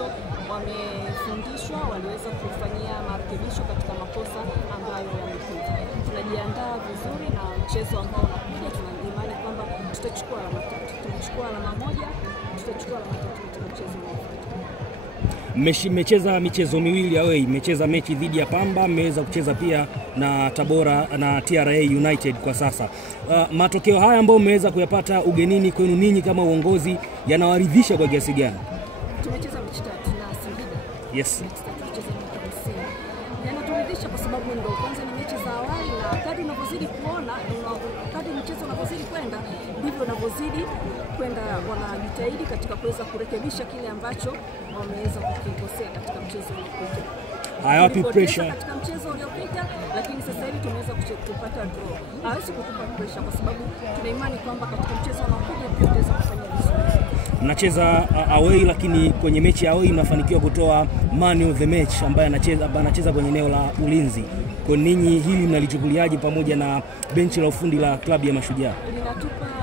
ambacho wamefundishwa, waliweza kufanyia marekebisho katika makosa ambayo yamekuja. Tunajiandaa vizuri na mchezo ambao unakuja, tuna imani kwamba tutachukua alama 3. Tumechukua alama 1, tutachukua alama 3 katika mchezo unaofuata. Mmecheza michezo miwili away, mmecheza mechi dhidi ya Pamba, mmeweza kucheza pia na Tabora na TRA United kwa sasa. Matokeo haya ambayo mmeweza kuyapata ugenini kwenu ninyi kama uongozi yanawaridhisha kwa kiasi gani? Tumecheza mechi 3 na Singida. Yes. Yanaturidhisha kwa sababu ndio kwanza ni mechi za awali, na kadri unavyozidi kuona, kadri mchezo unavyozidi kwenda, ndivyo unavyozidi kwenda wanajitahidi katika kuweza kurekebisha kile ambacho wameweza kukikosea katika mchezo uliopita. Hayapi pressure katika mchezo uliopita, lakini sasa hivi tumeweza kupata draw. Hawezi kutupa pressure kwa sababu tuna imani kwamba katika mchezo unaokuja pia tutaweza kufanya vizuri. Mnacheza away, lakini kwenye mechi away mnafanikiwa kutoa man of the match ambaye anacheza kwenye eneo la ulinzi. Kwa ninyi hili mnalichukuliaje pamoja na benchi la ufundi la klabu ya Mashujaa?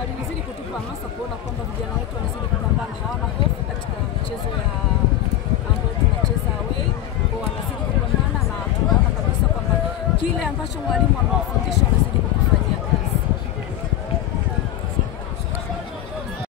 Linazidi kutupa hamasa kuona kwamba vijana wetu wanazidi kupambana, hawana hofu katika michezo ambayo tunacheza away, kwa wanazidi kupambana na tunaona kabisa kwamba kile ambacho mwalimu amewafundisha